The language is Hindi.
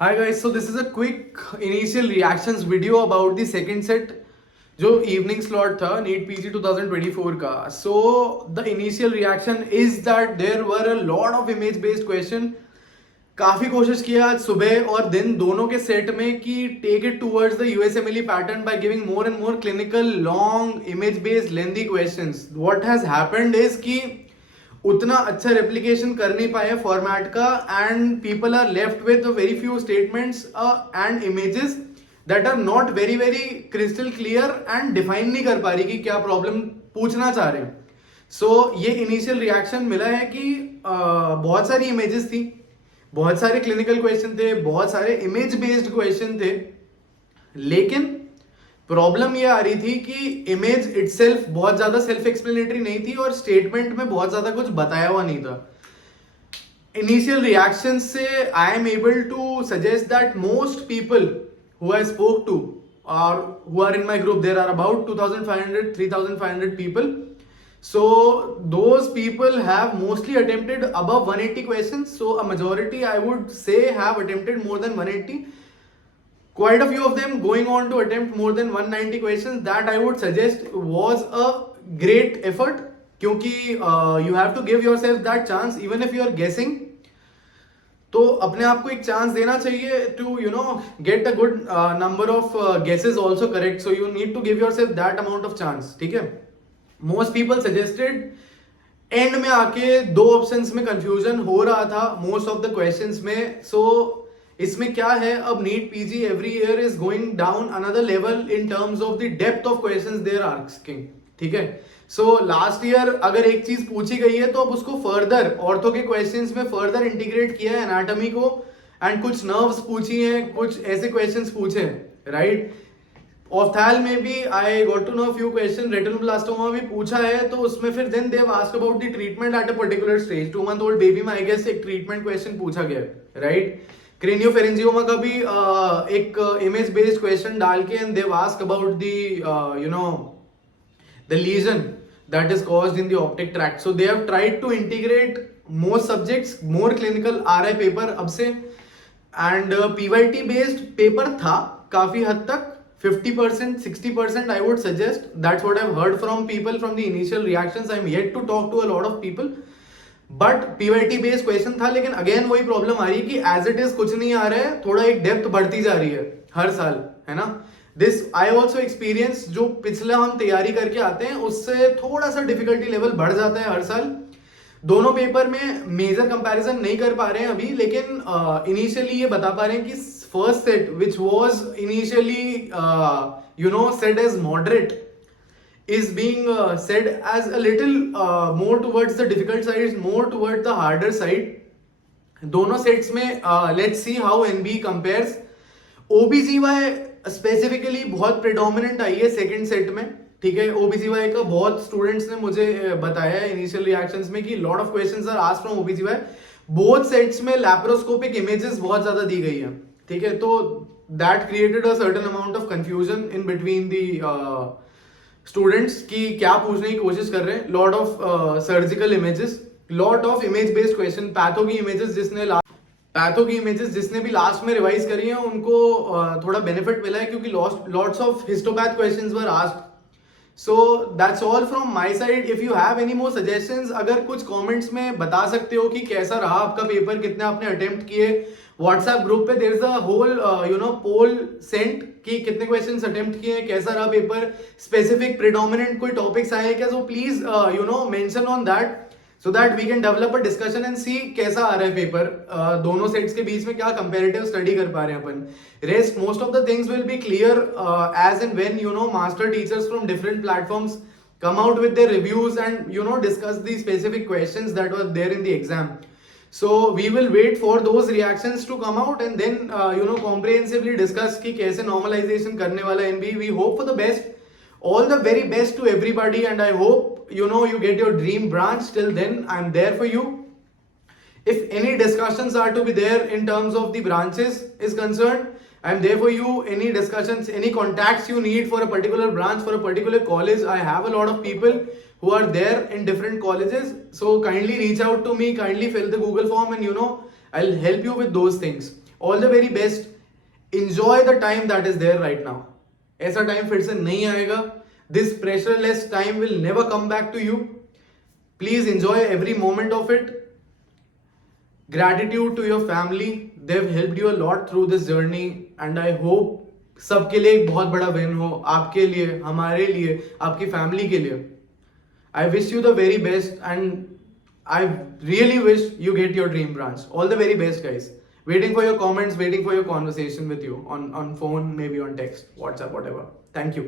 Hi guys, so this is a quick initial reactions video about the second set जो इवनिंग स्लॉट था नीट पीजी 2024 का. So the initial reaction is that there were a lot of image based question. काफी कोशिश किया आज सुबह और दिन दोनों के सेट में कि take it towards the USMLE pattern by giving more and more clinical long image based lengthy questions. What has happened is कि उतना अच्छा रेप्लिकेशन कर नहीं पाए फॉर्मेट का and people are left with very few statements and images that are not very very crystal clear and define नहीं कर पा रही कि क्या प्रॉब्लम पूछना चाह रहे हैं. सो ये इनिशियल रिएक्शन मिला है कि बहुत सारी इमेजेस थी, बहुत सारे क्लिनिकल क्वेश्चन थे, बहुत सारे इमेज बेस्ड क्वेश्चन थे, लेकिन प्रॉब्लम ये आ रही थी कि इमेज इटसेल्फ बहुत ज्यादा सेल्फ एक्सप्लेनेटरी नहीं थी और स्टेटमेंट में बहुत ज्यादा कुछ बताया हुआ नहीं था. इनिशियल रिएक्शन से I am able to suggest that most people who I spoke to or who are in my group, there are about 2500 3500 people. So those people have mostly attempted above 180 questions. So a majority I would say have attempted more than 180. Quite a few of them going on to attempt more than 190 questions. That I would suggest was a great effort क्योंकि you have to give yourself that chance even if you are guessing. तो अपने आप को एक चांस देना चाहिए to get a good number of guesses also correct. So you need to give yourself that amount of chance. ठीक है. मोस्ट पीपल सजेस्टेड एंड में आके दो ऑप्शंस में कंफ्यूजन हो रहा था मोस्ट ऑफ द क्वेश्चंस में. सो इसमें क्या है, अब NEET PG every year is going down another level in terms of the depth of questions they are asking. ठीक है. सो लास्ट ईयर अगर एक चीज पूछी गई है तो अब उसको फर्दर ऑर्थो के क्वेश्चंस में फर्दर इंटीग्रेट किया है एनाटॉमी को एंड कुछ नर्व्स पूछी हैं, कुछ ऐसे क्वेश्चंस पूछे हैं. राइट. ऑफ्थैल में भी I got to know few question. Retinoblastoma भी पूछा है तो उसमें फिर then they have asked about the treatment at a particular stage. 2 month old baby में आई गेस एक ट्रीटमेंट क्वेश्चन पूछा गया है. राइट. क्रेनियोफेरेंजियोमा का भी एक इमेज बेस्ड क्वेश्चन डाल के and they have asked about the the lesion that is caused in the optic tract. So they have tried to integrate more subjects, more clinical RI paper अब से and PYT based paper था काफी हद तक 50% 60% I would suggest. That's what I've heard from people from the initial reactions. I'm yet to talk to a lot of people. But PYT based question था, लेकिन अगेन वही प्रॉब्लम आ रही है कि एज इट इज कुछ नहीं आ रहा है, थोड़ा एक डेप्थ बढ़ती जा रही है हर साल, है ना. This I also experience. जो पिछले हम तैयारी करके आते हैं उससे थोड़ा सा डिफिकल्टी लेवल बढ़ जाता है हर साल. दोनों पेपर में मेजर कंपैरिजन नहीं कर पा रहे हैं अभी, लेकिन इनिशियली ये बता पा रहे हैं कि first set which was initially said as moderate is being said as a little more towards the difficult side, more towards the harder side. दोनों सेट्स में let's see how NB compares. OBGY specifically बहुत प्रेडोमिनेंट आई है सेकंड सेट में. ठीक है. OBGY का बहुत स्टूडेंट्स ने मुझे बताया है इनिशियल रिएक्शंस में कि lot of questions are asked from OBGY. Both sets में लैप्रोस्कोपिक इमेजेस बहुत ज्यादा दी गई है. ठीक है. तो that created a certain amount of confusion in between the students की क्या पूछने की कोशिश कर रहे हैं. Lot of surgical images, lot of image based question. Patho की इमेजेस जिसने भी लास्ट में रिवाइज करी है उनको थोड़ा बेनिफिट मिला है क्योंकि lots of histopath questions were asked. So that's all from my side. If you have any more suggestions, अगर कुछ कमेंट्स में बता सकते हो कि कैसा रहा आपका पेपर, कितने आपने अटेम्प्ट किए. व्हाट्सएप ग्रुप पे there is a whole poll sent कि कितने क्वेश्चंस अटेम्प्ट किए, कैसा रहा पेपर, स्पेसिफिक प्रेडोमिनेंट कोई टॉपिक्स आए हैं क्या. So please mention on that so that we can develop a discussion and see कैसा आ रहा है पेपर. दोनों सेट्स के बीच में क्या कंपैरेटिव स्टडी कर पा रहे हैं अपन. Rest most of the things will be clear as and when master teachers from different platforms come out with their reviews and discuss the specific questions that were there in the exam. So we will wait for those reactions to come out and then comprehensively discuss कि कैसे normalization करने वाला NB. We hope for the best. All the very best to everybody and I hope you get your dream branch. Till then I'm there for you. If any discussions are to be there in terms of the branches is concerned, I'm there for you. Any discussions, any contacts you need for a particular branch, for a particular college, I have a lot of people who are there in different colleges. So kindly reach out to me, kindly fill the Google form and I'll help you with those things. All the very best. Enjoy the time that is there right now. ऐसा टाइम फिर से नहीं आएगा. This pressureless time will never come back to you. Please enjoy every moment of it. Gratitude to your family. They've helped you a lot through this journey, and I hope सबके लिए एक बहुत बड़ा win हो, आपके लिए, हमारे लिए, आपकी family के लिए. I wish you the very best, and I really wish you get your dream branch. All the very best, guys. Waiting for your comments, waiting for your conversation with you on phone, maybe on text, WhatsApp, whatever. Thank you.